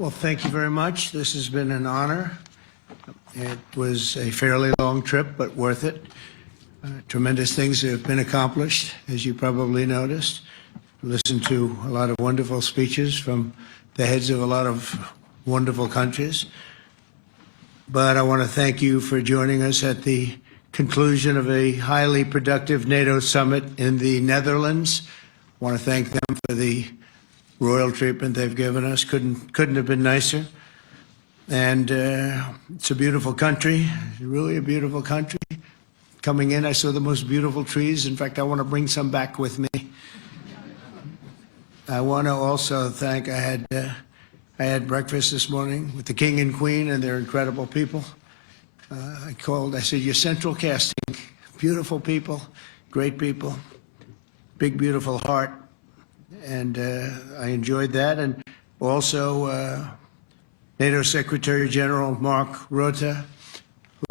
Well, thank you very much. This has been an honor. It was a fairly long trip, but worth it. Tremendous things have been accomplished, as you probably noticed. Listened to a lot of wonderful speeches from the heads of a lot of wonderful countries. But I want to thank you for joining us at the conclusion of a highly productive NATO summit in the Netherlands. I want to thank them for the royal treatment they've given us. Couldn't have been nicer. And it's a beautiful country, really a beautiful country. Coming in, I saw the most beautiful trees. In fact, I want to bring some back with me. I want to also thank, I had breakfast this morning with the King and Queen, and they're incredible people. I said, you're central casting. Beautiful people, great people, big, beautiful heart. And I enjoyed that. And also NATO Secretary General Mark Rutte,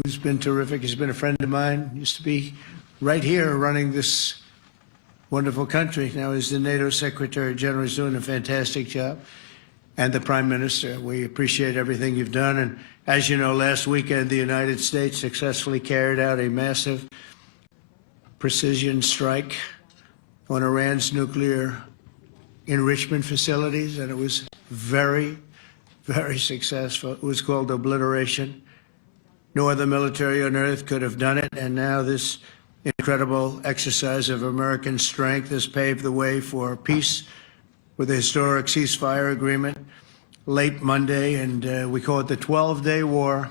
who's been terrific. He's been a friend of mine. Used to be right here running this wonderful country. Now he's the NATO Secretary General. He's doing a fantastic job. And the Prime Minister, we appreciate everything you've done. And as you know, last weekend, the United States successfully carried out a massive precision strike on Iran's nuclear enrichment facilities, and it was very, very successful. It was called obliteration. No other military on earth could have done it, and now this incredible exercise of American strength has paved the way for peace with a historic ceasefire agreement late Monday, and we call it the 12-day war.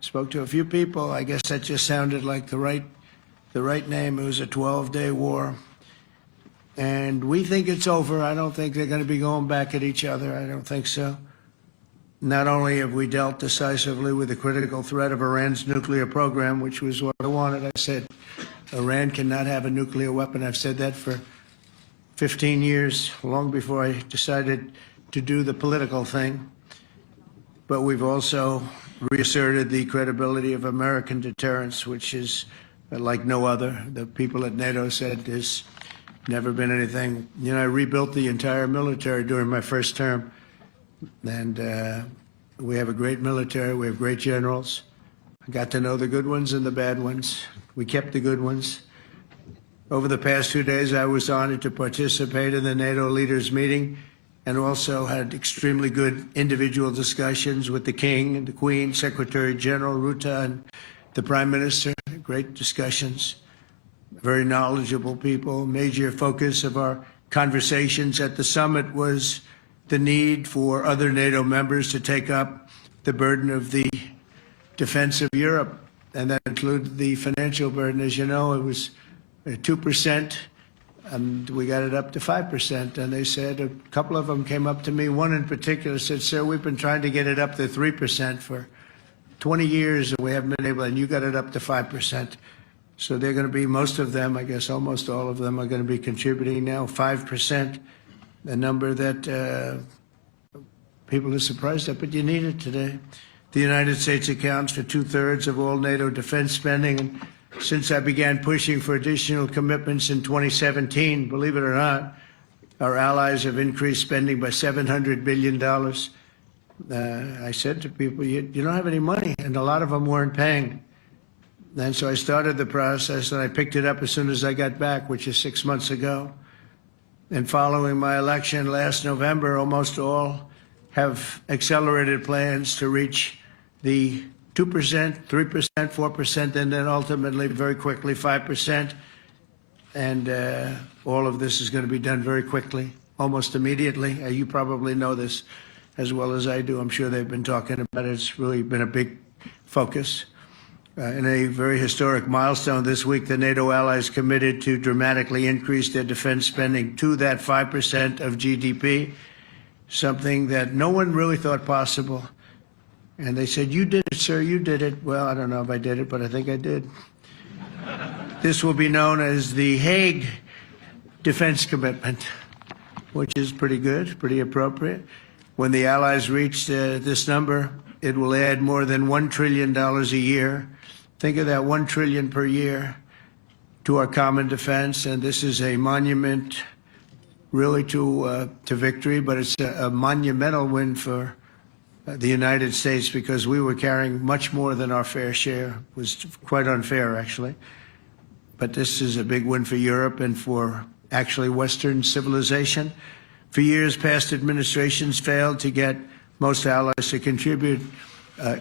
Spoke to a few people. I guess that just sounded like the right name. It was a 12-day war. And we think it's over. I don't think they're going to be going back at each other. I don't think so. Not only have we dealt decisively with the critical threat of Iran's nuclear program, which was what I wanted. I said, Iran cannot have a nuclear weapon. I've said that for 15 years, long before I decided to do the political thing. But we've also reasserted the credibility of American deterrence, which is like no other. The people at NATO said there's never been anything. You know, I rebuilt the entire military during my first term. And we have a great military. We have great generals. I got to know the good ones and the bad ones. We kept the good ones. Over the past 2 days, I was honored to participate in the NATO leaders meeting and also had extremely good individual discussions with the King and the Queen, Secretary General Rutte, and the Prime Minister. Great discussions. Very knowledgeable people. Major focus of our conversations at the summit was the need for other NATO members to take up the burden of the defense of Europe, and that included the financial burden. As you know, it was 2%, and we got it up to 5%. And they said, a couple of them came up to me, one in particular said, sir, we've been trying to get it up to 3% for 20 years, and we haven't been able, and you got it up to 5%. So they're going to be, most of them, I guess almost all of them are going to be contributing now, 5%, a number that people are surprised at, but you need it today. The United States accounts for 2/3 of all NATO defense spending. And since I began pushing for additional commitments in 2017, believe it or not, our allies have increased spending by $700 billion. I said to people, you don't have any money, and a lot of them weren't paying. And so I started the process, and I picked it up as soon as I got back, which is 6 months ago. And following my election last November, almost all have accelerated plans to reach the 2%, 3%, 4%, and then ultimately, very quickly, 5%. And all of this is going to be done very quickly, almost immediately. You probably know this as well as I do. I'm sure they've been talking about it. It's really been a big focus. In a very historic milestone this week, the NATO allies committed to dramatically increase their defense spending to that 5% of GDP, something that no one really thought possible. And they said, you did it, sir, you did it. Well, I don't know if I did it, but I think I did. This will be known as the Hague Defense Commitment, which is pretty good, pretty appropriate. When the allies reach this number, it will add more than $1 trillion a year. Think of that, $1 trillion per year to our common defense. And this is a monument really to victory, but it's a monumental win for the United States, because we were carrying much more than our fair share. It was quite unfair, actually. But this is a big win for Europe and for actually Western civilization. For years, past administrations failed to get most allies to contribute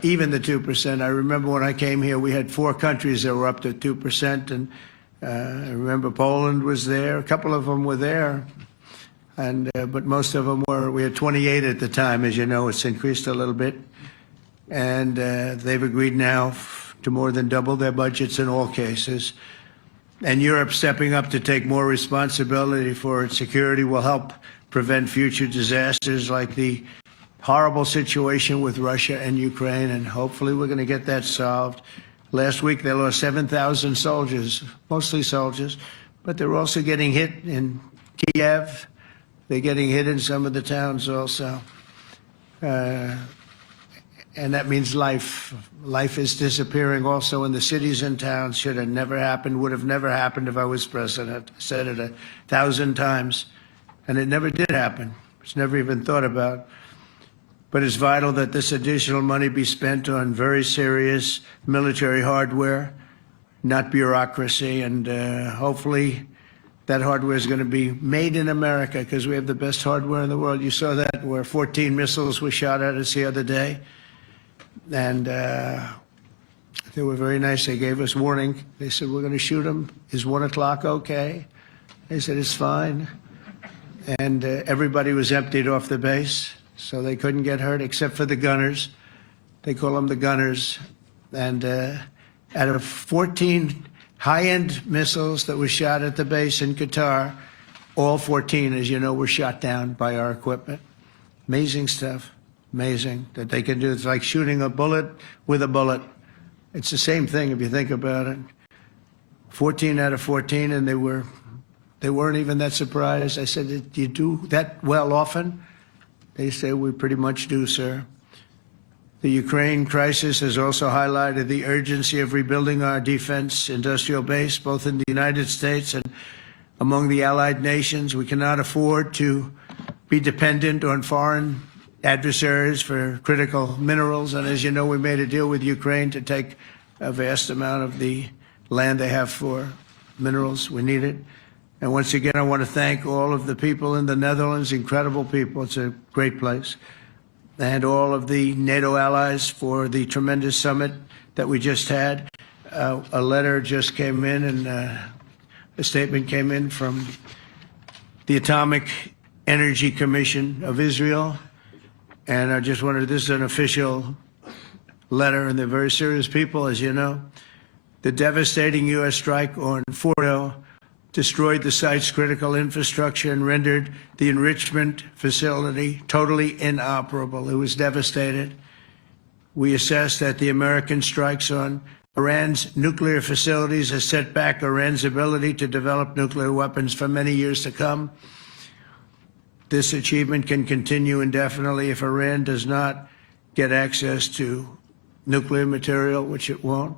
even the 2%. I remember when I came here, we had 4 countries that were up to 2%, and I remember Poland was there. A couple of them were there, and but most of them were. We had 28 at the time, as you know. It's increased a little bit, and they've agreed now to more than double their budgets in all cases. And Europe stepping up to take more responsibility for its security will help prevent future disasters like the horrible situation with Russia and Ukraine, and hopefully we're going to get that solved. Last week they lost 7,000 soldiers, mostly soldiers, but they're also getting hit in Kiev. They're getting hit in some of the towns also. And that means life. Life is disappearing also in the cities and towns. Should have never happened, would have never happened if I was president. I said it 1,000 times, and it never did happen. It's never even thought about. But it's vital that this additional money be spent on very serious military hardware, not bureaucracy, and hopefully that hardware is going to be made in America, because we have the best hardware in the world. You saw that, where 14 missiles were shot at us the other day. And they were very nice. They gave us warning. They said, we're going to shoot them. Is 1 o'clock okay? They said, it's fine. And everybody was emptied off the base, so they couldn't get hurt except for the gunners. They call them the gunners. And out of 14 high-end missiles that were shot at the base in Qatar, all 14, as you know, were shot down by our equipment. Amazing stuff. Amazing that they can do. It's like shooting a bullet with a bullet. It's the same thing if you think about it. 14 out of 14, and they weren't even that surprised. I said, do you do that well often? They say, we pretty much do, sir. The Ukraine crisis has also highlighted the urgency of rebuilding our defense industrial base, both in the United States and among the allied nations. We cannot afford to be dependent on foreign adversaries for critical minerals. And as you know, we made a deal with Ukraine to take a vast amount of the land they have for minerals. We need it. And once again, I want to thank all of the people in the Netherlands, incredible people. It's a great place. And all of the NATO allies for the tremendous summit that we just had. A letter just came in, and a statement came in from the Atomic Energy Commission of Israel. And I just wanted, this is an official letter, and they're very serious people, as you know. The devastating U.S. strike on Fordo destroyed the site's critical infrastructure and rendered the enrichment facility totally inoperable. It was devastated. We assess that the American strikes on Iran's nuclear facilities has set back Iran's ability to develop nuclear weapons for many years to come. This achievement can continue indefinitely if Iran does not get access to nuclear material, which it won't.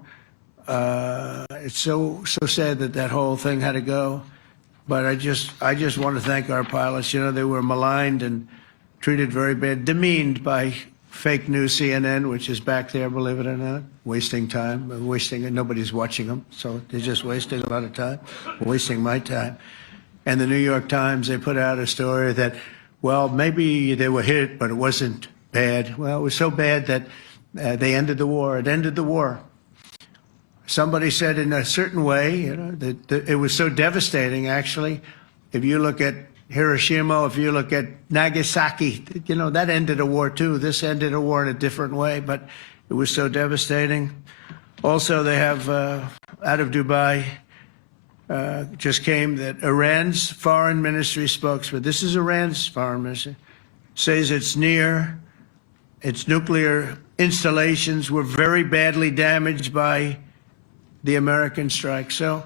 It's so sad that that whole thing had to go. But I just want to thank our pilots. You know, they were maligned and treated very bad, demeaned by fake news CNN, which is back there, believe it or not, wasting time, wasting, nobody's watching them, so they're just wasting a lot of time, wasting my time. And the New York Times, they put out a story that, well, maybe they were hit, but it wasn't bad. Well, it was so bad that they ended the war. It ended the war. Somebody said in a certain way, you know, that it was so devastating, actually. If you look at Hiroshima, if you look at Nagasaki, you know, that ended a war too. This ended a war in a different way, but it was so devastating. Also, they have, out of Dubai, just came that Iran's foreign ministry spokesman, this is Iran's foreign ministry, says it's near its nuclear installations were very badly damaged by the American strike. So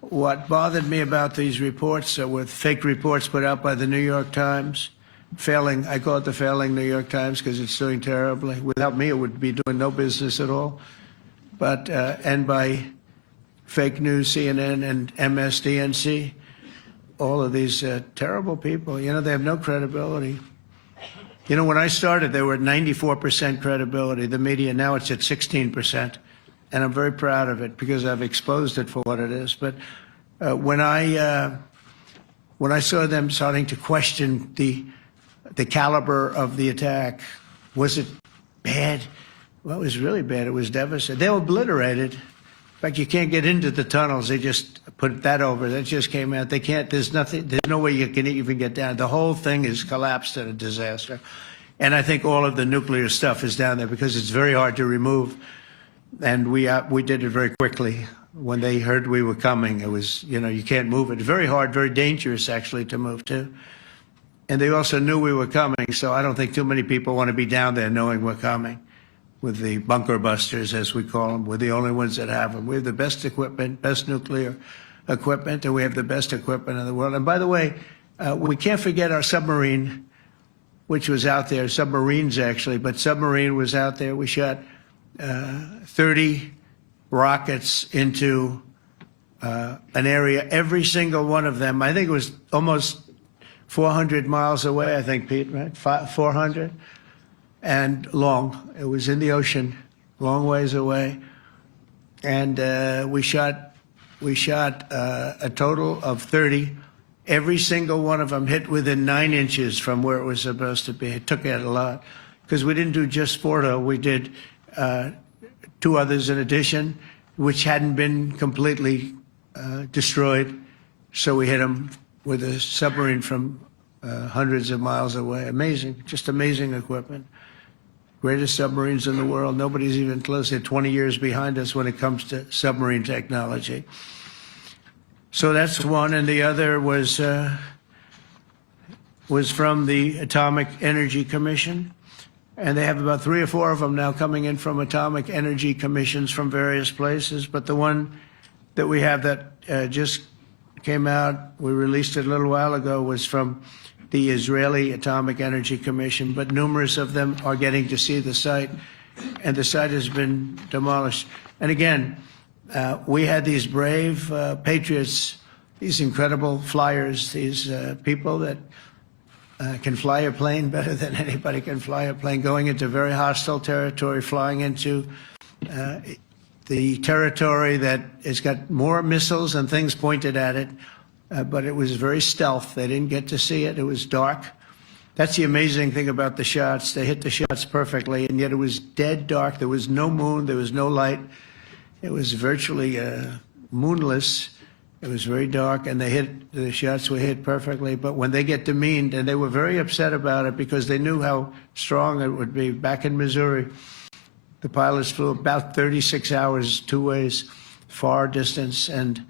what bothered me about these reports were fake reports put out by the New York Times, failing, I call it the failing New York Times because it's doing terribly. Without me, it would be doing no business at all. But, and by fake news, CNN and MSDNC, all of these terrible people, you know, they have no credibility. You know, when I started, they were at 94% credibility, the media. Now it's at 16%. And I'm very proud of it because I've exposed it for what it is. But when I saw them starting to question the caliber of the attack, was it bad? Well, it was really bad. It was devastating. They were obliterated. In fact, you can't get into the tunnels. They just put that over. That just came out. They can't, there's no way you can even get down. The whole thing is collapsed in a disaster. And I think all of the nuclear stuff is down there because it's very hard to remove. And we did it very quickly. When they heard we were coming, it was, you know, you can't move it. Very hard, very dangerous, actually, to move to. And they also knew we were coming, so I don't think too many people want to be down there knowing we're coming. With the bunker busters, as we call them, we're the only ones that have them. We have the best equipment, best nuclear equipment, and we have the best equipment in the world. And by the way, we can't forget our submarine, which was out there, submarines actually, but submarine was out there. We shot 30 rockets into an area, every single one of them. I think it was almost 400 miles away, I think, Pete, right? 400? And long. It was in the ocean, long ways away. And we shot a total of 30. Every single one of them hit within 9 inches from where it was supposed to be. It took out a lot because we didn't do just Fordo. We did 2 others in addition, which hadn't been completely destroyed. So we hit them with a submarine from hundreds of miles away. Amazing, just amazing equipment. Greatest submarines in the world. Nobody's even close. They're 20 years behind us when it comes to submarine technology. So that's one, and the other was from the Atomic Energy Commission, and they have about 3 or 4 of them now coming in from atomic energy commissions from various places. But the one that we have that just came out, we released it a little while ago, was from the Israeli Atomic Energy Commission, but numerous of them are getting to see the site, and the site has been demolished. And again, we had these brave patriots, these incredible flyers, these people that can fly a plane better than anybody can fly a plane, going into very hostile territory, flying into the territory that has got more missiles and things pointed at it. But it was very stealth. They didn't get to see it. It was dark. That's the amazing thing about the shots. They hit the shots perfectly, and yet it was dead dark. There was no moon. There was no light. It was virtually moonless. It was very dark, and the shots were hit perfectly. But when they get demeaned, and they were very upset about it because they knew how strong it would be. Back in Missouri, the pilots flew about 36 hours, 2 ways, far distance, and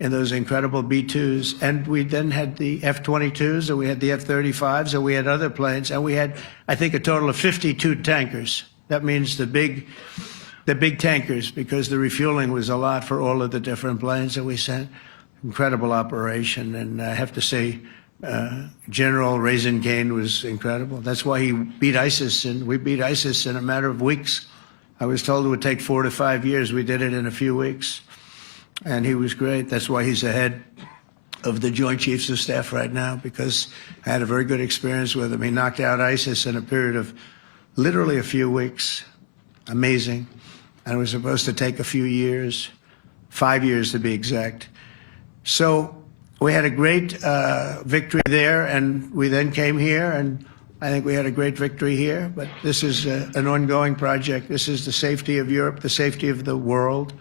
in those incredible B-2s. And we then had the F-22s, and we had the F-35s, and we had other planes, and we had, I think, a total of 52 tankers. That means the big tankers, because the refueling was a lot for all of the different planes that we sent. Incredible operation, and I have to say, General Raisin Cain was incredible. That's why he beat ISIS, and we beat ISIS in a matter of weeks. I was told it would take 4 to 5 years. We did it in a few weeks. And he was great. That's why he's the head of the Joint Chiefs of Staff right now, because I had a very good experience with him. He knocked out ISIS in a period of literally a few weeks. Amazing. And it was supposed to take a few years, 5 years to be exact. So we had a great victory there, and we then came here, and I think we had a great victory here. But this is an ongoing project. This is the safety of Europe, the safety of the world.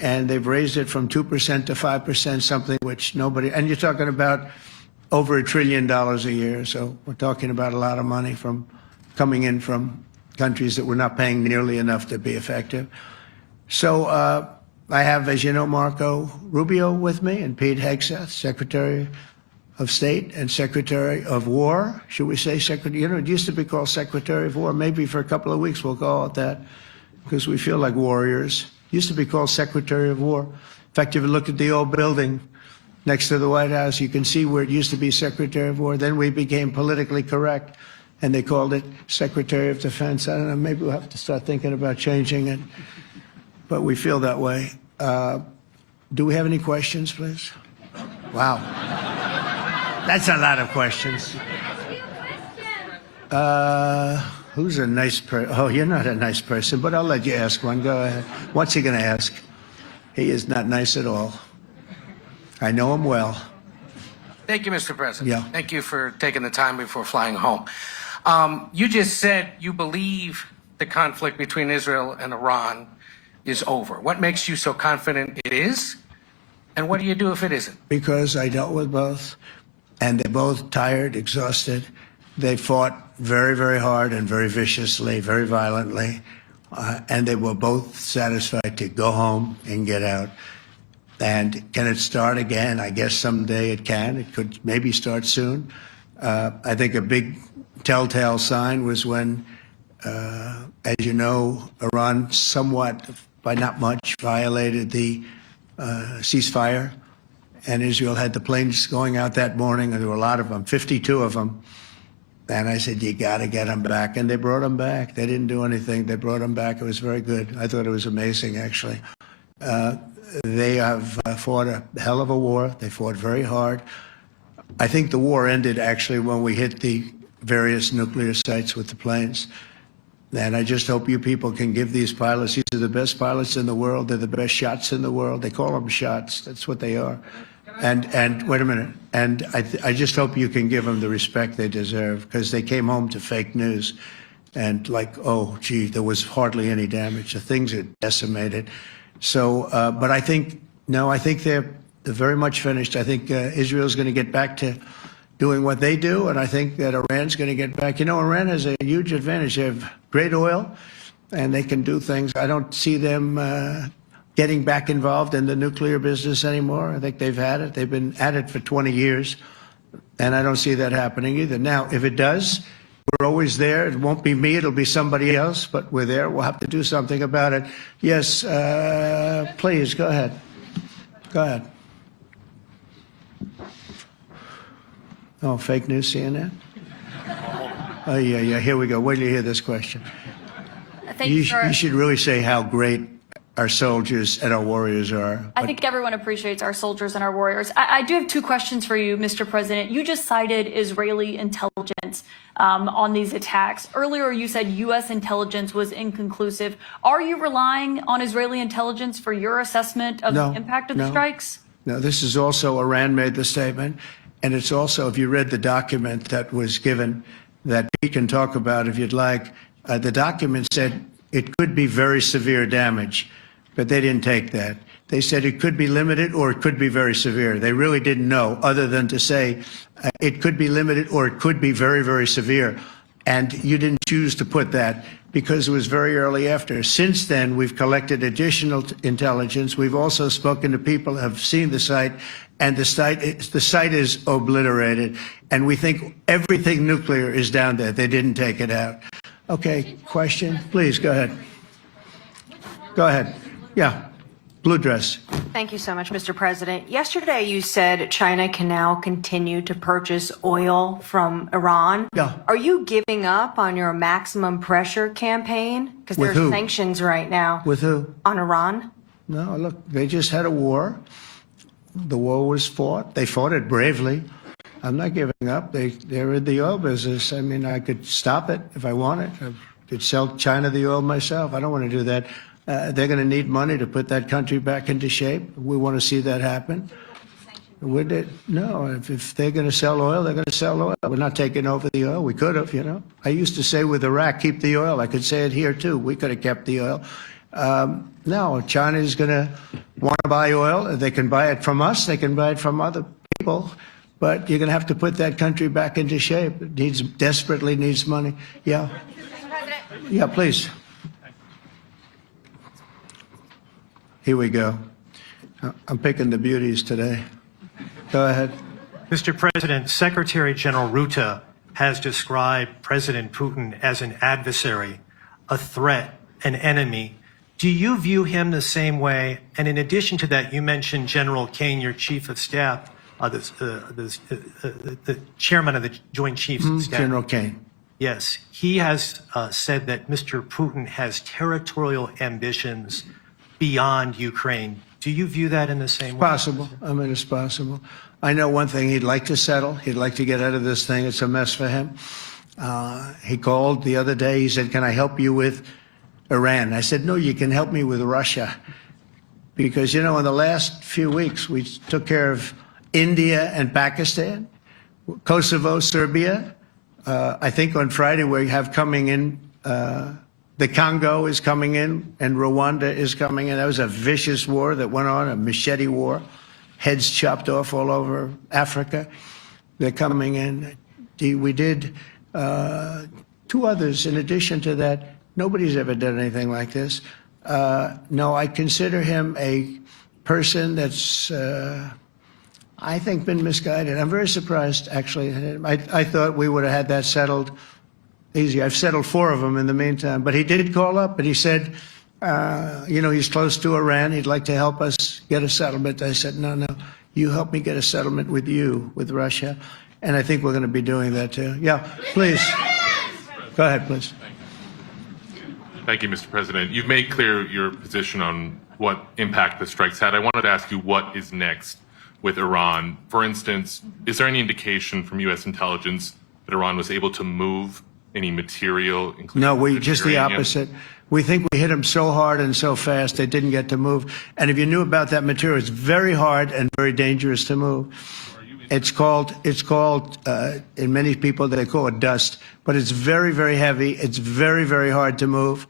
And they've raised it from 2% to 5%, something which nobody, and you're talking about over $1 trillion a year. So we're talking about a lot of money from coming in from countries that were not paying nearly enough to be effective. So I have, as you know, Marco Rubio with me, and Pete Hegseth, Secretary of State and Secretary of War. Should we say Secretary? You know, it used to be called Secretary of War. Maybe for a couple of weeks we'll call it that, because we feel like warriors. Used to be called Secretary of War. In fact, if you look at the old building next to the White House, you can see where it used to be Secretary of War. Then we became politically correct, and they called it Secretary of Defense. I don't know, maybe we'll have to start thinking about changing it, but we feel that way. Do we have any questions, please? Wow. That's a lot of questions. Who's a nice person? Oh, you're not a nice person, but I'll let you ask one. Go ahead. What's he going to ask? He is not nice at all. I know him well. Thank you, Mr. President. Yeah. Thank you for taking the time before flying home. You just said you believe the conflict between Israel and Iran is over. What makes you so confident it is? And what do you do if it isn't? Because I dealt with both, and they're both tired, exhausted. They fought very, very hard and very viciously, very violently, and they were both satisfied to go home and get out. And can it start again? I guess someday it can. It could maybe start soon. I think a big telltale sign was when, as you know, Iran somewhat, by not much, violated the ceasefire, and Israel had the planes going out that morning, and there were a lot of them, 52 of them. And I said, you got to get them back. And they brought them back. They didn't do anything. They brought them back. It was very good. I thought it was amazing, actually. They have fought a hell of a war. They fought very hard. I think the war ended, actually, when we hit the various nuclear sites with the planes. And I just hope you people can give these pilots, these are the best pilots in the world. They're the best shots in the world. They call them shots. That's what they are. And wait a minute. And I just hope you can give them the respect they deserve, because they came home to fake news. And like, oh, gee, there was hardly any damage. The things are decimated. So, but I think, no, I think they're very much finished. I think Israel's going to get back to doing what they do, and I think that Iran's going to get back. You know, Iran has a huge advantage. They have great oil, and they can do things. I don't see them getting back involved in the nuclear business anymore. I think they've had it. They've been at it for 20 years, and I don't see that happening either. Now, if it does, we're always there. It won't be me. It'll be somebody else, but we're there. We'll have to do something about it. Yes, please, go ahead. Go ahead. Oh, fake news, CNN? Oh, yeah, here we go. Wait till you hear this question. Thank you, sir. You should really say how great our soldiers and our warriors are. I think everyone appreciates our soldiers and our warriors. I do have two questions for you, Mr. President. You just cited Israeli intelligence on these attacks. Earlier, you said U.S. intelligence was inconclusive. Are you relying on Israeli intelligence for your assessment of the impact of the strikes? No, this is also, Iran made the statement. And it's also, if you read the document that was given, that Pete can talk about if you'd like, the document said it could be very severe damage, but they didn't take that. They said it could be limited or it could be very severe. They really didn't know, other than to say it could be limited or it could be very, very severe. And you didn't choose to put that because it was very early after. Since then, we've collected additional intelligence. We've also spoken to people who have seen the site, and the site is obliterated. And we think everything nuclear is down there. They didn't take it out. Okay, question? Please, go ahead. Go ahead. Yeah, blue dress. Thank you so much, Mr. President. Yesterday, you said China can now continue to purchase oil from Iran. Yeah. Are you giving up on your maximum pressure campaign? Because there are sanctions right now. With who? On Iran. No, look, they just had a war. The war was fought. They fought it bravely. I'm not giving up. They're in the oil business. I mean, I could stop it if I wanted. I could sell China the oil myself. I don't want to do that. They're going to need money to put that country back into shape. We want to see that happen. No, if they're going to sell oil, they're going to sell oil. We're not taking over the oil. We could have, you know. I used to say with Iraq, keep the oil. I could say it here, too. We could have kept the oil. No, China is going to want to buy oil. They can buy it from us. They can buy it from other people. But you're going to have to put that country back into shape. It desperately needs money. Yeah. Yeah, please. Here we go. I'm picking the beauties today. Go ahead. Mr. President, Secretary General Rutte has described President Putin as an adversary, a threat, an enemy. Do you view him the same way? And in addition to that, you mentioned General Kane, your chief of staff, the chairman of the Joint Chiefs of Staff. General Kane. Yes. He has said that Mr. Putin has territorial ambitions beyond Ukraine. Do you view that in the same way? Possible. I mean, it's possible. I know one thing. He'd like to settle. He'd like to get out of this thing. It's a mess for him. He called the other day. He said, "Can I help you with Iran?" I said, "No, you can help me with Russia." Because, you know, in the last few weeks, we took care of India and Pakistan, Kosovo, Serbia. I think on Friday we have coming in, the Congo is coming in, and Rwanda is coming in. That was a vicious war that went on, a machete war, heads chopped off all over Africa. They're coming in. We did 2 others in addition to that. Nobody's ever done anything like this. No, I consider him a person that's, I think, been misguided. I'm very surprised, actually. I thought we would have had that settled easy. I've settled 4 of them in the meantime. But he did call up, and he said, you know, he's close to Iran. He'd like to help us get a settlement. I said, no, you help me get a settlement with you, with Russia. And I think we're going to be doing that, too. Yeah, please. Go ahead, please. Thank you, Mr. President. You've made clear your position on what impact the strikes had. I wanted to ask you what is next with Iran. For instance, is there any indication from U.S. intelligence that Iran was able to move any material? No, just the opposite. We think we hit them so hard and so fast they didn't get to move. And if you knew about that material, it's very hard and very dangerous to move. It's called, in many people, they call it dust, but it's very, very heavy. It's very, very hard to move.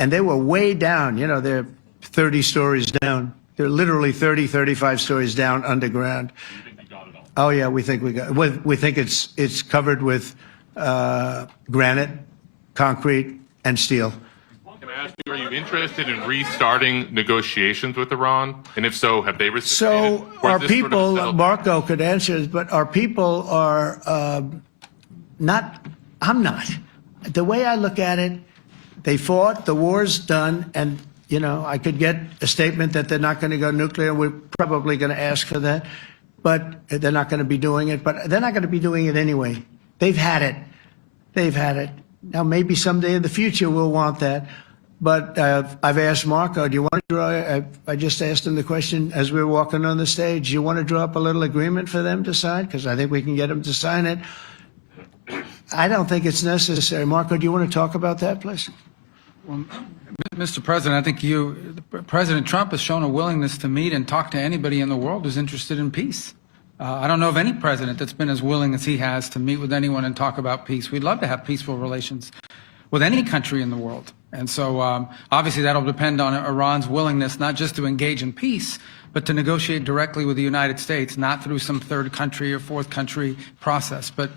And they were way down. You know, they're 30 stories down. They're literally 30, 35 stories down underground. You think we got it all? Oh, yeah, we think we got it. We think it's covered with granite, concrete, and steel. Can I ask you, are you interested in restarting negotiations with Iran? And if so, have they reciprocated? So Or is our this sort of people, settled? Marco could answer this, but our people are not, I'm not. The way I look at it, they fought, the war's done, and, you know, I could get a statement that they're not going to go nuclear. We're probably going to ask for that, but they're not going to be doing it. But they're not going to be doing it anyway. They've had it. They've had it. Now, maybe someday in the future we'll want that. But I've asked Marco, do you want to draw, I just asked him the question as we were walking on the stage, do you want to draw up a little agreement for them to sign? Because I think we can get them to sign it. I don't think it's necessary. Marco, do you want to talk about that, please? Well, Mr. President, I think President Trump has shown a willingness to meet and talk to anybody in the world who's interested in peace. I don't know of any president that's been as willing as he has to meet with anyone and talk about peace. We'd love to have peaceful relations with any country in the world. And so obviously that'll depend on Iran's willingness not just to engage in peace, but to negotiate directly with the United States, not through some third country or fourth country process. But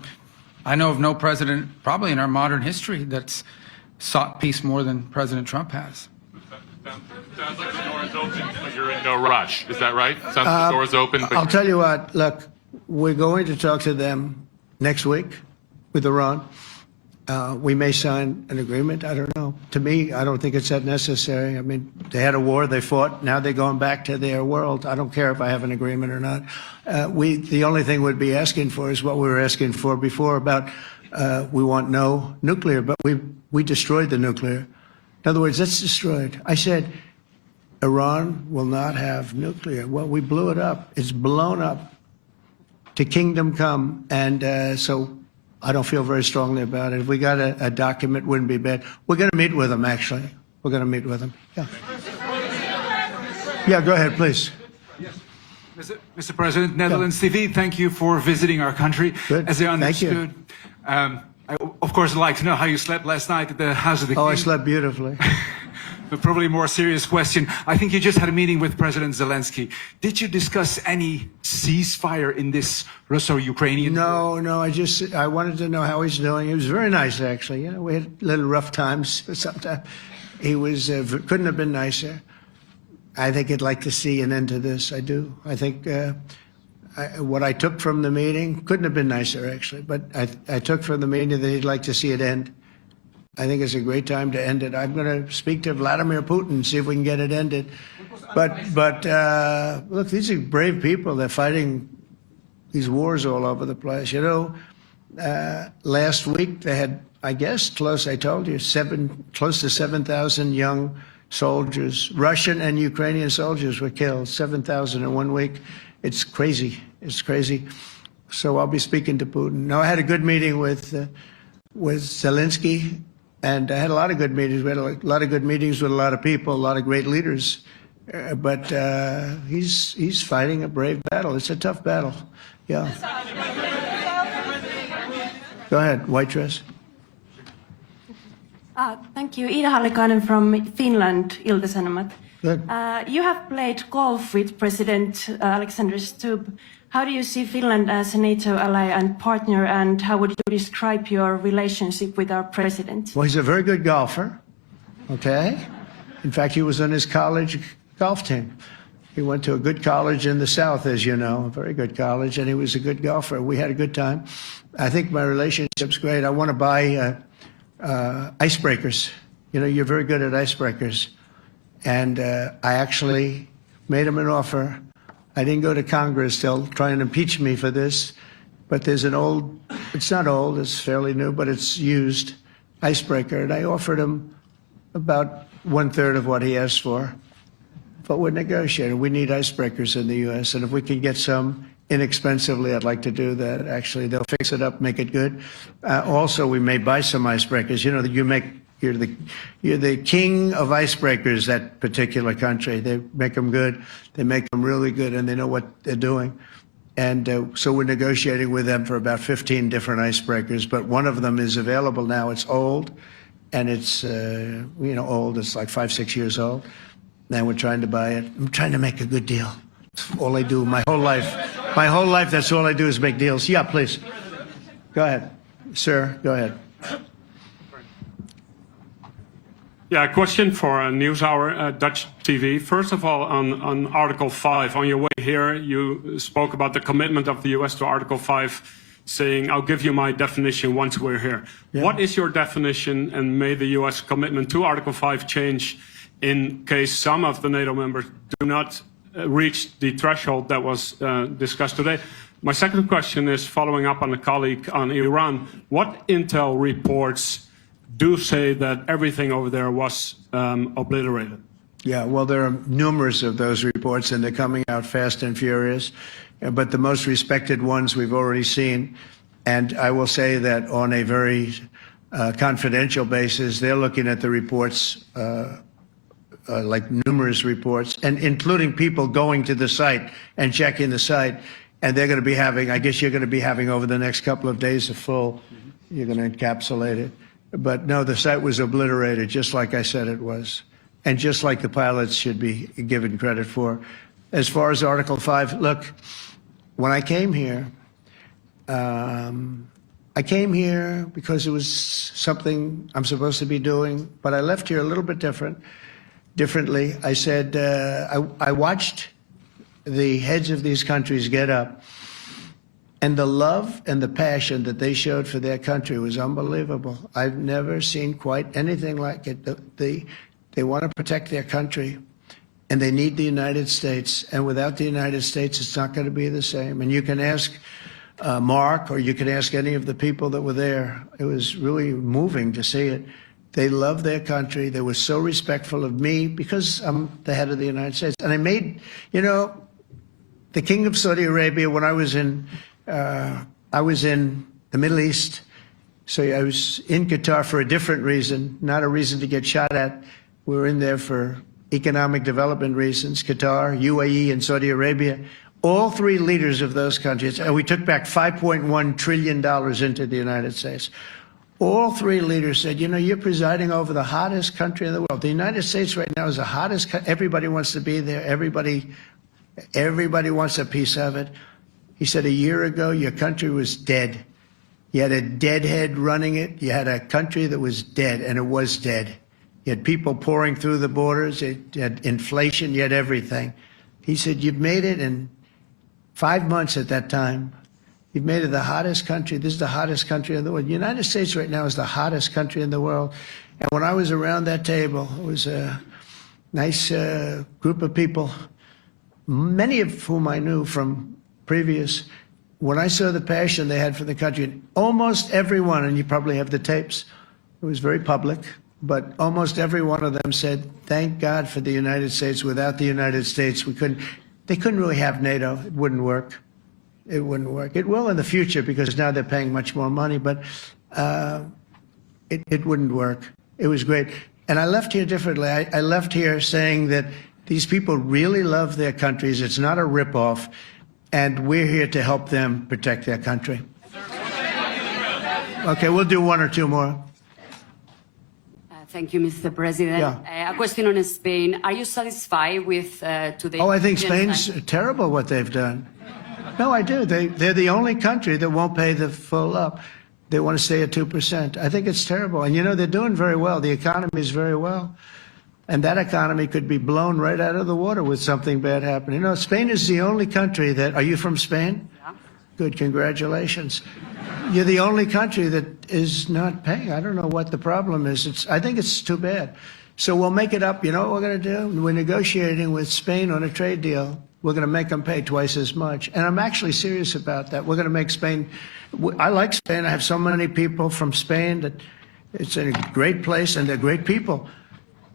I know of no president, probably in our modern history, that's sought peace more than President Trump has. Sounds like the door is open, but you're in no rush. Is that right? Sounds like the door is open. But I'll tell you what, look, we're going to talk to them next week with Iran. We may sign an agreement. I don't know. To me, I don't think it's that necessary. I mean, they had a war, they fought. Now they're going back to their world. I don't care if I have an agreement or not. The only thing we'd be asking for is what we were asking for before about we want no nuclear, but we destroyed the nuclear. In other words, that's destroyed. I said, Iran will not have nuclear. Well, we blew it up. It's blown up to kingdom come. And so I don't feel very strongly about it. If we got a document, it wouldn't be bad. We're going to meet with them, actually. We're going to meet with them. Yeah. Yeah, go ahead, please. Yes. Mr. President, Netherlands TV, thank you for visiting our country. Good. As I Thank you. understood, I, of course, would like to know how you slept last night at the House of the King. Oh, I slept beautifully. But probably a more serious question. I think you just had a meeting with President Zelensky. Did you discuss any ceasefire in this Russo-Ukrainian? No, I wanted to know how he's doing. He was very nice, actually. You know, we had little rough times sometimes. He was, couldn't have been nicer. I think he'd like to see an end to this. I do. I think what I took from the meeting couldn't have been nicer, actually. But I took from the meeting that he'd like to see it end. I think it's a great time to end it. I'm going to speak to Vladimir Putin, see if we can get it ended. But look, these are brave people. They're fighting these wars all over the place. You know, last week they had, I guess, I told you, close to 7,000 young soldiers, Russian and Ukrainian soldiers were killed, 7,000 in 1 week. It's crazy. It's crazy. So I'll be speaking to Putin. No, I had a good meeting with with Zelensky, and I had a lot of good meetings. We had a lot of good meetings with a lot of people, a lot of great leaders. But he's fighting a brave battle. It's a tough battle. Yeah. Go ahead, white dress. Thank you. Ida Hallikainen from Finland, Ilta-Sanomat. Good. You have played golf with President Alexander Stubb. How do you see Finland as a NATO ally and partner, and how would you describe your relationship with our president? Well, he's a very good golfer, okay? In fact, he was on his college golf team. He went to a good college in the South, as you know, a very good college, and he was a good golfer. We had a good time. I think my relationship's great. I want to buy icebreakers. You know, you're very good at icebreakers. And I actually made him an offer. I didn't go to Congress. They'll try and impeach me for this. But there's an old, it's not old, it's fairly new, but it's used icebreaker. And I offered him about 1/3 of what he asked for. But we're negotiating. We need icebreakers in the U.S. And if we can get some inexpensively, I'd like to do that. Actually, they'll fix it up, make it good. Also, we may buy some icebreakers. You know, you're the king of icebreakers, that particular country. They make them good. They make them really good, and they know what they're doing. And so we're negotiating with them for about 15 different icebreakers. But one of them is available now. It's old, and it's old. It's like 5-6 years old. And we're trying to buy it. I'm trying to make a good deal. That's all I do my whole life. My whole life, that's all I do is make deals. Yeah, please. Go ahead. Sir, go ahead. Yeah, a question for NewsHour, Dutch TV. First of all, on Article 5, on your way here, you spoke about the commitment of the U.S. to Article 5, saying, I'll give you my definition once we're here. Yeah. What is your definition, and may the U.S. commitment to Article 5 change in case some of the NATO members do not reach the threshold that was discussed today? My second question is following up on a colleague on Iran. What intel reports do say that everything over there was obliterated? Yeah, well, there are numerous of those reports, and they're coming out fast and furious. But the most respected ones we've already seen. And I will say that on a very confidential basis, they're looking at the reports, like numerous reports, and including people going to the site and checking the site. And they're going to be having, I guess you're going to be having over the next couple of days a full, you're going to encapsulate it. But no, the site was obliterated, just like I said it was, and just like the pilots should be given credit for. As far as Article 5, look, when I came here because it was something I'm supposed to be doing, but I left here a little bit differently. I said, I watched the heads of these countries get up, and the love and the passion that they showed for their country was unbelievable. I've never seen quite anything like it. They want to protect their country, and they need the United States. And without the United States, it's not going to be the same. And you can ask Mark, or you can ask any of the people that were there. It was really moving to see it. They love their country. They were so respectful of me because I'm the head of the United States. And I made, the King of Saudi Arabia, when I was in the Middle East, so I was in Qatar for a different reason, not a reason to get shot at. We were in there for economic development reasons, Qatar, UAE, and Saudi Arabia. All three leaders of those countries, and we took back $5.1 trillion into the United States. All three leaders said, you're presiding over the hottest country in the world. The United States right now is the hottest country. Everybody wants to be there. Everybody wants a piece of it. He said, a year ago, your country was dead. You had a deadhead running it. You had a country that was dead, and it was dead. You had people pouring through the borders. You had inflation. You had everything. He said, you've made it in 5 months at that time. You've made it the hottest country. This is the hottest country in the world. The United States right now is the hottest country in the world. And when I was around that table, it was a nice group of people, many of whom I knew from previous. When I saw the passion they had for the country, almost everyone, and you probably have the tapes, it was very public, but almost every one of them said, thank God for the United States. Without the United States, they couldn't really have NATO. It wouldn't work. It wouldn't work. It will in the future because now they're paying much more money. But it wouldn't work. It was great. And I left here differently. I left here saying that these people really love their countries. It's not a ripoff. And we're here to help them protect their country. Okay, we'll do one or two more. Thank you, Mr. President. Yeah. A question on Spain. Are you satisfied with today's... Oh, I think Spain's terrible what they've done. No, I do. They're the only country that won't pay the full up. They want to stay at 2%. I think it's terrible. And, you know, they're doing very well. The economy is very well. And that economy could be blown right out of the water with something bad happening. You know, Spain is the only country that... Are you from Spain? Yeah. Good, congratulations. You're the only country that is not paying. I don't know what the problem is. I think it's too bad. So we'll make it up. You know what we're going to do? We're negotiating with Spain on a trade deal. We're going to make them pay twice as much. And I'm actually serious about that. We're going to make Spain... I like Spain. I have so many people from Spain that it's a great place and they're great people.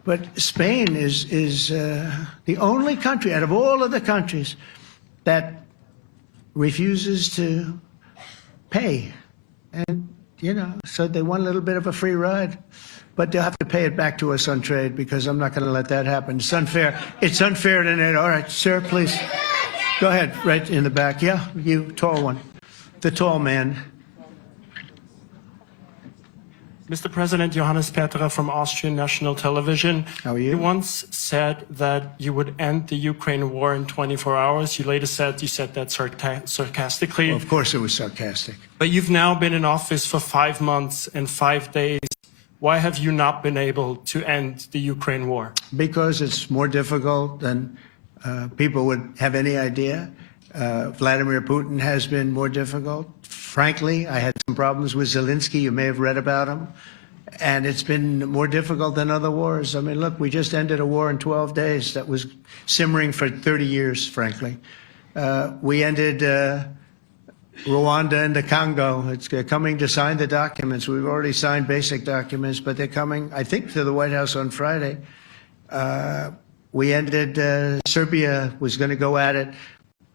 But Spain is the only country out of all of the countries that refuses to pay. And, you know, so they want a little bit of a free ride. But they'll have to pay it back to us on trade because I'm not going to let that happen. It's unfair. It's unfair to NATO. All right, sir, please. Go ahead, right in the back. Yeah, you, tall one. The tall man. Mr. President, Johannes Petra from Austrian National Television. How are you? You once said that you would end the Ukraine war in 24 hours. You later said you said that sarcastically. Well, of course it was sarcastic. But you've now been in office for 5 months and 5 days. Why have you not been able to end the Ukraine war? Because it's more difficult than people would have any idea. Vladimir Putin has been more difficult. Frankly, I had some problems with Zelensky. You may have read about him. And it's been more difficult than other wars. I mean, look, we just ended a war in 12 days that was simmering for 30 years, frankly. We ended Rwanda and the Congo. It's coming to sign the documents. We've already signed basic documents, but they're coming, I think, to the White House on Friday. We ended, Serbia was going to go at it.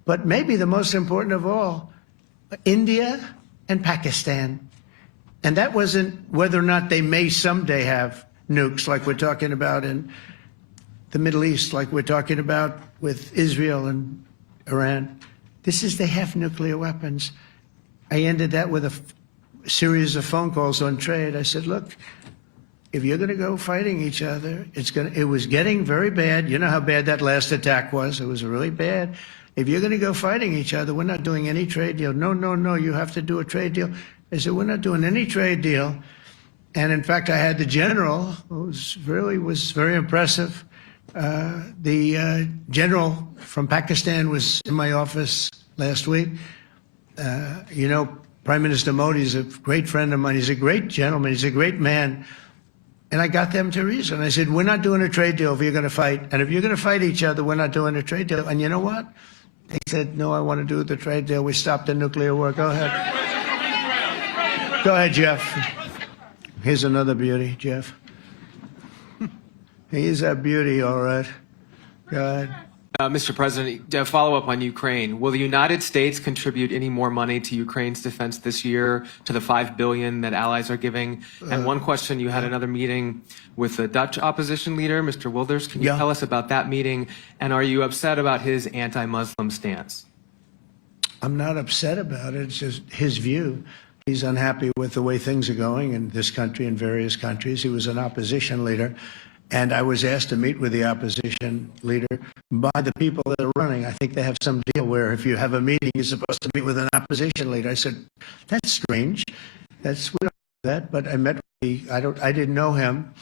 But maybe the most important of all, India and Pakistan. And that wasn't whether or not they may someday have nukes like we're talking about in the Middle East, like we're talking about with Israel and Iran. This is they have nuclear weapons. I ended that with a series of phone calls on trade. I said, look, if you're going to go fighting each other, it was getting very bad. You know how bad that last attack was. It was really bad. If you're going to go fighting each other, we're not doing any trade deal. No, no, no, you have to do a trade deal. I said, we're not doing any trade deal. And in fact, I had the general, who was very impressive. The general from Pakistan was in my office last week. You know, Prime Minister Modi is a great friend of mine. He's a great gentleman. He's a great man. And I got them to reason. I said, we're not doing a trade deal if you're going to fight. And if you're going to fight each other, we're not doing a trade deal. And you know what? They said, no, I want to do the trade deal. We stopped the nuclear war. Go ahead. Go ahead, Jeff. Here's another beauty, Jeff. He's a beauty, all right. Go ahead. Mr. President, to follow up on Ukraine, will the United States contribute any more money to Ukraine's defense this year to the $5 billion that allies are giving? And one question, you had another meeting with the Dutch opposition leader, Mr. Wilders. Can you tell us about that meeting? And are you upset about his anti-Muslim stance? I'm not upset about it. It's just his view. He's unhappy with the way things are going in this country and various countries. He was an opposition leader. And I was asked to meet with the opposition leader by the people that are running. I think they have some deal where if you have a meeting, you're supposed to meet with an opposition leader. I said, that's strange. We don't do that. But I met with I didn't know him.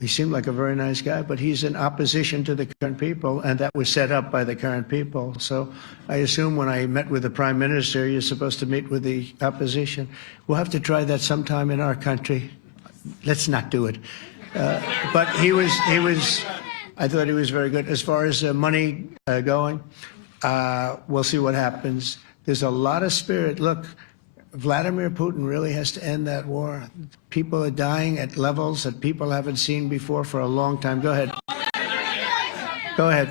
He seemed like a very nice guy, but he's in opposition to the current people, and that was set up by the current people. So I assume when I met with the Prime Minister, you're supposed to meet with the opposition. We'll have to try that sometime in our country. Let's not do it. But I thought he was very good. As far as money going, we'll see what happens. There's a lot of spirit. Look, Vladimir Putin really has to end that war. People are dying at levels that people haven't seen before for a long time. Go ahead. Go ahead.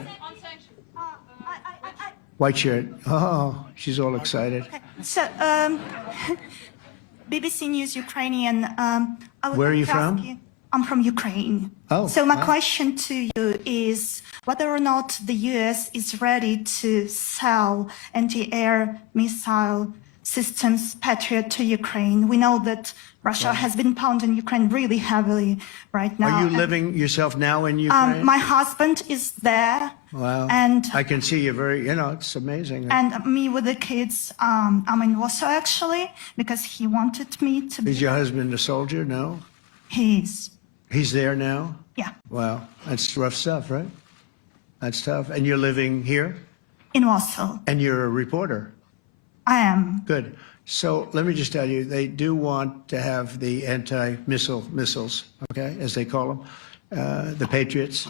White shirt. Oh, she's all excited. So, BBC News Ukrainian. I would Where are like you to ask from? I'm from Ukraine. Oh, so my wow. question to you is whether or not the US is ready to sell anti-air missile systems Patriot to Ukraine. We know that Russia has been pounding Ukraine really heavily right now. Are you living yourself now in Ukraine? My husband is there. Wow. And I can see you very, it's amazing. and me with the kids. I'm in Warsaw actually because he wanted me to be. Is your husband a soldier? No? He's He's there now? yeah Wow. That's rough stuff, right? That's tough. And you're living here? in Warsaw. And you're a reporter? I am. Good. So let me just tell you, they do want to have the missiles, okay, as they call them, the Patriots.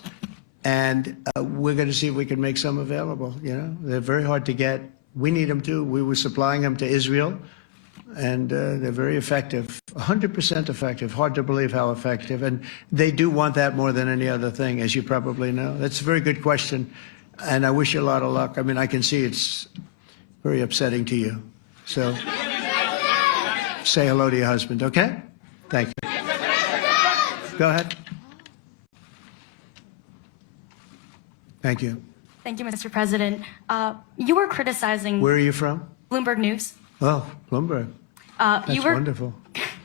And we're going to see if we can make some available, They're very hard to get. We need them too. We were supplying them to Israel, and they're very effective, 100% effective. Hard to believe how effective. And they do want that more than any other thing, as you probably know. That's a very good question, and I wish you a lot of luck. I mean, I can see it's very upsetting to you. So say hello to your husband, okay? Thank you. Go ahead. Thank you. Thank you, Mr. President. You were criticizing Where are you from? Bloomberg News. Oh, Bloomberg. That's wonderful.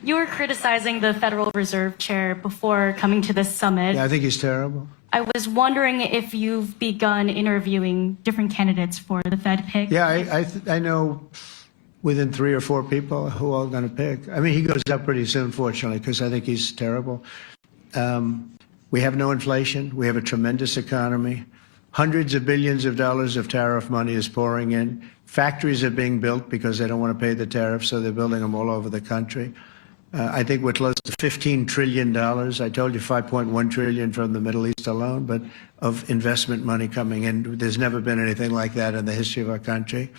You were criticizing the Federal Reserve Chair before coming to this summit. Yeah, I think he's terrible. I was wondering if you've begun interviewing different candidates for the Fed pick. Yeah, I know within 3 or 4 people who I'm going to pick. I mean, he goes up pretty soon, fortunately, because I think he's terrible. We have no inflation. We have a tremendous economy. Hundreds of billions of dollars of tariff money is pouring in. Factories are being built because they don't want to pay the tariffs, so they're building them all over the country. I think we're close to $15 trillion. I told you $5.1 trillion from the Middle East alone, but of investment money coming in. There's never been anything like that in the history of our country.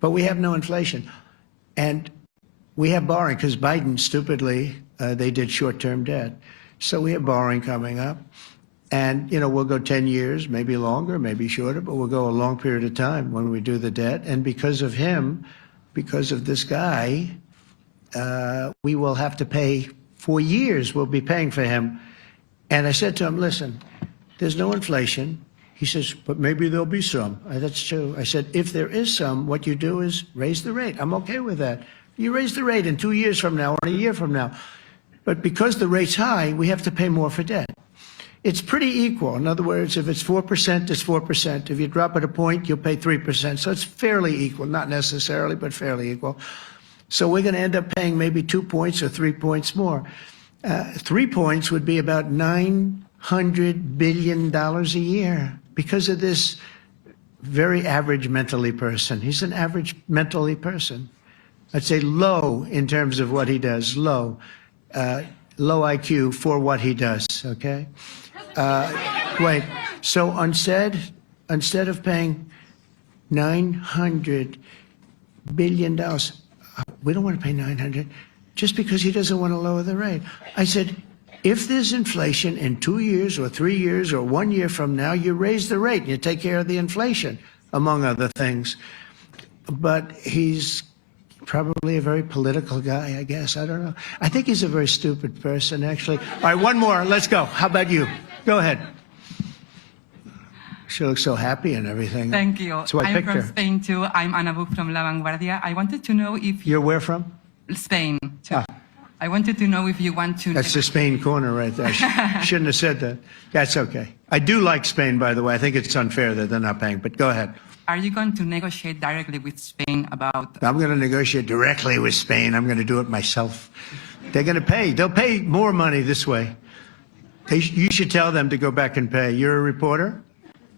But we have no inflation. And we have borrowing because Biden, stupidly, they did short-term debt. So we have borrowing coming up. And, we'll go 10 years, maybe longer, maybe shorter, but we'll go a long period of time when we do the debt. And because of him, because of this guy, we will have to pay for years. We'll be paying for him. And I said to him, listen, there's no inflation. He says, but maybe there'll be some. That's true. I said, if there is some, what you do is raise the rate. I'm okay with that. You raise the rate in 2 years from now or a year from now. But because the rate's high, we have to pay more for debt. It's pretty equal. In other words, if it's 4%, it's 4%. If you drop it a point, you'll pay 3%. So it's fairly equal, not necessarily, but fairly equal. So we're going to end up paying maybe 2 points or 3 points more. 3 points would be about $900 billion a year because of this very average mentally person. He's an average mentally person. I'd say low in terms of what he does, low IQ for what he does, okay? Wait, so instead of paying $900 billion, we don't want to pay 900 just because he doesn't want to lower the rate. I said, if there's inflation in 2 years or 3 years or 1 year from now, you raise the rate and you take care of the inflation, among other things. But he's probably a very political guy, I guess. I don't know. I think he's a very stupid person, actually. All right, one more. Let's go. How about you? Go ahead. She looks so happy and everything. Thank you. So I I'm picked from her. Spain too. I'm Ana Buch from La Vanguardia. I wanted to know if You're where from? Spain too. I wanted to know if you want to. That's the Spain corner right there. Shouldn't have said that. That's okay. I do like Spain, by the way. I think it's unfair that they're not paying, but go ahead. Are you going to negotiate directly with Spain about? I'm going to negotiate directly with Spain. I'm going to do it myself. They're going to pay. They'll pay more money this way. You should tell them to go back and pay. You're a reporter?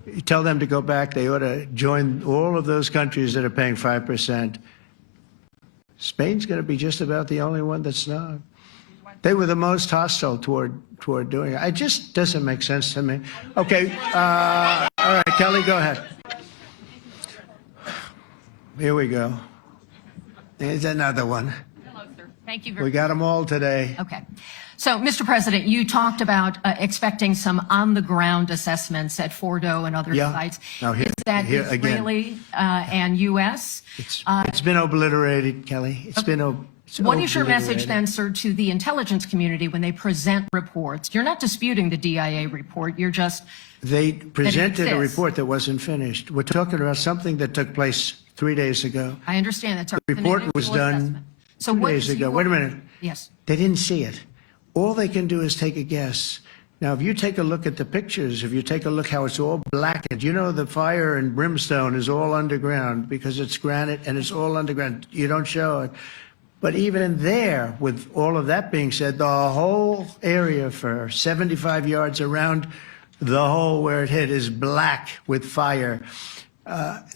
You tell them to go back. They ought to join all of those countries that are paying 5%. Spain's going to be just about the only one that's not. They were the most hostile toward doing it. It just doesn't make sense to me. Okay. All right, Kelly, go ahead. Here we go. There's another one. Hello, sir. Thank you We got them all today. Okay. So, Mr. President, you talked about expecting some on-the-ground assessments at Fordo and other sites. Now here, Is that here Israeli and U.S.? It's been obliterated, Kelly. It's What is your message obliterated. then, sir, to the intelligence community when they present reports? You're not disputing the DIA report. You're just They presented a exists. report that wasn't finished. We're talking about something that took place 3 days ago. I understand that's The report was done assessment. So 2 what days is ago. your- Wait a minute. Yes. They didn't see it. All they can do is take a guess. Now, if you take a look at the pictures, if you take a look how it's all blackened, you know the fire and brimstone is all underground because it's granite and it's all underground. You don't show it. But even in there, with all of that being said, the whole area for 75 yards around the hole where it hit is black with fire.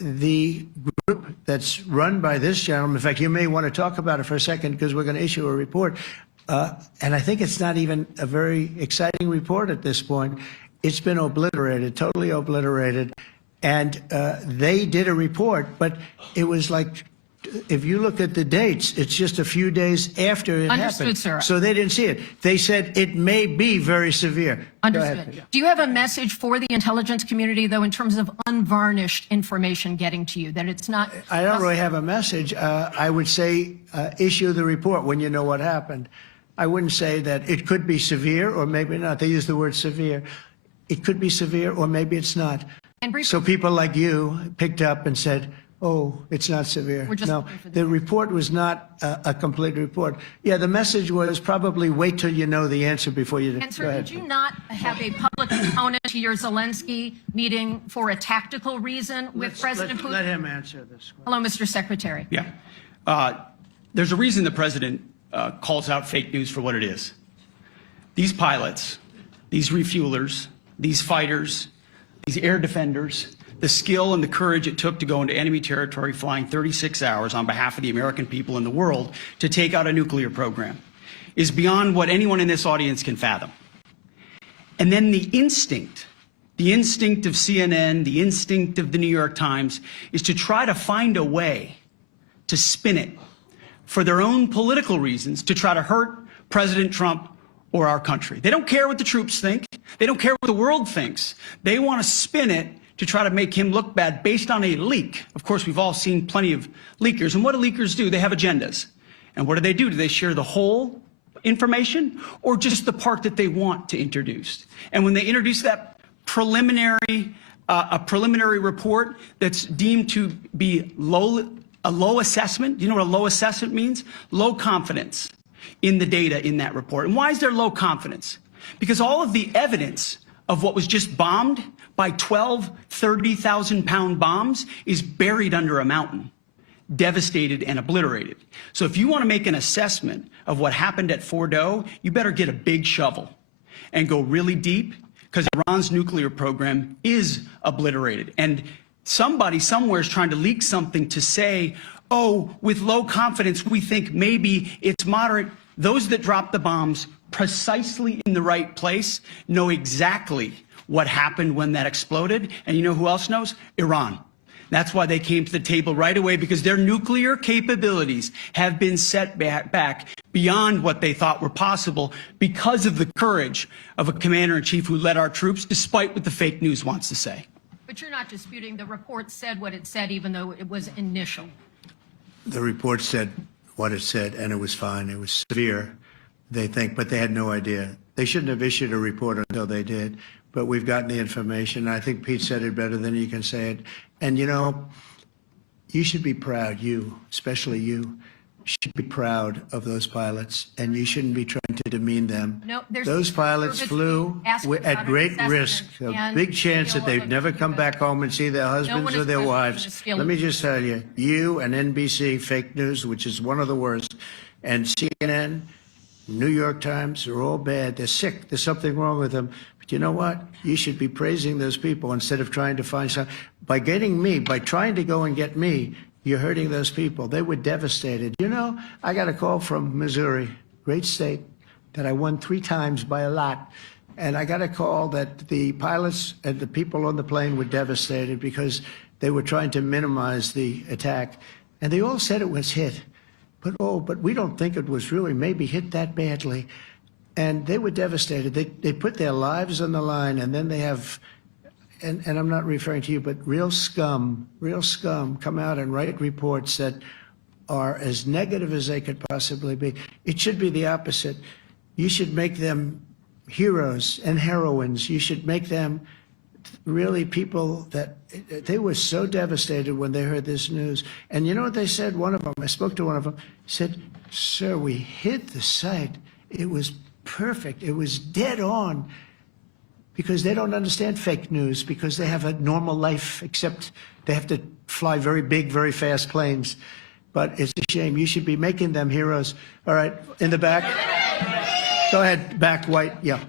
The group that's run by this gentleman, in fact, you may want to talk about it for a second because we're going to issue a report. And I think it's not even a very exciting report at this point. It's been obliterated, totally obliterated. And they did a report, but it was like, if you look at the dates, it's just a few days after it Understood, happened. sir. So they didn't see it. They said it may be very severe. Go ahead. Understood. Do you have a message for the intelligence community, though, in terms of unvarnished information getting to you, that it's not... I don't really have a message. I would say issue the report when you know what happened. I wouldn't say that it could be severe or maybe not. They use the word severe. It could be severe or maybe it's not. And briefly- So people like you picked up and said, oh, it's not severe. We're just No, looking for the the report was not a complete report. Yeah, the message was probably wait till you know the answer before you... And Go sir, ahead. did you not have a public component to your Zelensky meeting for a tactical reason with President Putin? Let him answer this. Hello, Mr. Secretary. Yeah. There's a reason the president calls out fake news for what it is. These pilots, these refuelers, these fighters, these air defenders, the skill and the courage it took to go into enemy territory flying 36 hours on behalf of the American people and the world to take out a nuclear program is beyond what anyone in this audience can fathom. And then the instinct of CNN, the instinct of the New York Times is to try to find a way to spin it for their own political reasons to try to hurt President Trump or our country. They don't care what the troops think. They don't care what the world thinks. They want to spin it to try to make him look bad based on a leak. Of course, we've all seen plenty of leakers. And what do leakers do? They have agendas. And what do? Do they share the whole information or just the part that they want to introduce? And when they introduce that preliminary report that's deemed to be a low assessment, you know what a low assessment means? Low confidence in the data in that report. And why is there low confidence? Because all of the evidence of what was just bombed by 12 30,000-pound bombs is buried under a mountain, devastated and obliterated. So if you want to make an assessment of what happened at Fordo, you better get a big shovel and go really deep, because Iran's nuclear program is obliterated. And somebody somewhere is trying to leak something to say, oh, with low confidence, we think maybe it's moderate. Those that dropped the bombs precisely in the right place know exactly what happened when that exploded. And you know who else knows? Iran. That's why they came to the table right away, because their nuclear capabilities have been set back beyond what they thought were possible because of the courage of a commander-in-chief who led our troops, despite what the fake news wants to say. But you're not disputing the report said what it said, even though it was initial. The report said what it said, and it was fine. It was severe, they think, but they had no idea. They shouldn't have issued a report until they did. But we've gotten the information. I think Pete said it better than you can say it. And, you know, you should be proud, you, especially you, should be proud of those pilots, and you shouldn't be trying to demean them. No, there's those pilots flew at great risk, a big chance that they'd never come back home and see their husbands or their wives. Let me just tell you, you and NBC, fake news, which is one of the worst, and CNN, New York Times, are all bad. They're sick. There's something wrong with them. But you know what? You should be praising those people instead of trying to find some. By getting me, by trying to go and get me, you're hurting those people. They were devastated. You know, I got a call from Missouri, great state, that I won 3 times by a lot. And I got a call that the pilots and the people on the plane were devastated because they were trying to minimize the attack. And they all said it was hit. But we don't think it was really maybe hit that badly. And they were devastated. They put their lives on the line, and then they have, and I'm not referring to you, but real scum come out and write reports that are as negative as they could possibly be. It should be the opposite. You should make them heroes and heroines. You should make them really people that they were so devastated when they heard this news. And you know what they said? One of them, I spoke to one of them, said, "Sir, we hit the site. It was perfect. It was dead on." Because they don't understand fake news, because they have a normal life, except they have to fly very big, very fast planes. But it's a shame. You should be making them heroes. All right, in the back. Go ahead, back, white, yeah.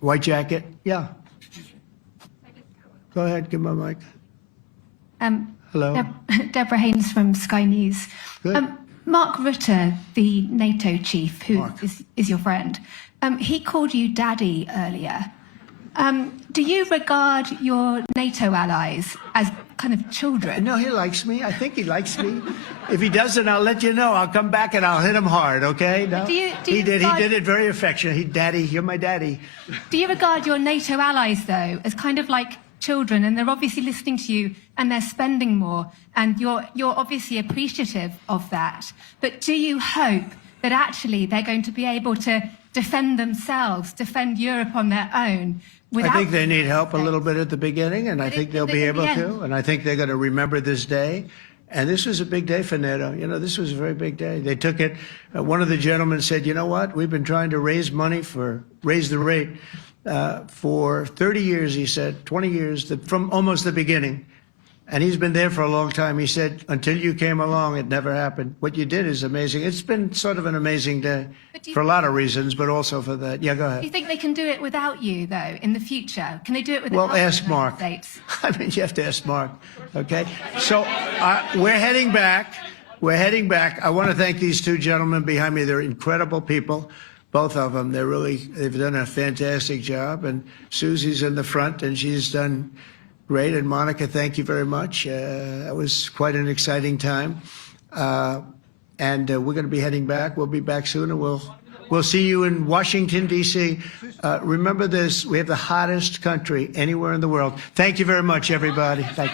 White jacket, yeah. Go ahead, give him a mic. Hello. Deborah Haynes from Sky News. Good. Mark Rutte, the NATO chief, who is your friend, he called you daddy earlier. Do you regard your NATO allies as kind of children? No, he likes me. I think he likes me. If he doesn't, I'll let you know. I'll come back and I'll hit him hard, okay? No? He did it very affectionate. Daddy, you're my daddy. Do you regard your NATO allies, though, as kind of like children, and they're obviously listening to you and they're spending more, and you're obviously appreciative of that. But do you hope that actually they're going to be able to defend themselves, defend Europe on their own? I think they need help a little bit at the beginning, and I think they'll be able to. And I think they're going to remember this day. And this was a big day for NATO. You know, this was a very big day. They took it. One of the gentlemen said, "You know what? We've been trying to raise money raise the rate for 30 years," he said, 20 years, from almost the beginning. And he's been there for a long time. He said, "Until you came along, it never happened. What you did is amazing." It's been sort of an amazing day for a lot of reasons, but also for that. Yeah, go ahead. Do you think they can do it without you, though, in the future? Can they do it without Well, ask the Mark. United States? I mean, you have to ask Mark, okay? So we're heading back. We're heading back. I want to thank these two gentlemen behind me. They're incredible people, both of them. They've done a fantastic job. And Susie's in the front, and she's done great. And Monica, thank you very much. That was quite an exciting time. And we're going to be heading back. We'll be back soon, and we'll see you in Washington, D.C. Remember this, we have the hottest country anywhere in the world. Thank you very much, everybody. Thank you.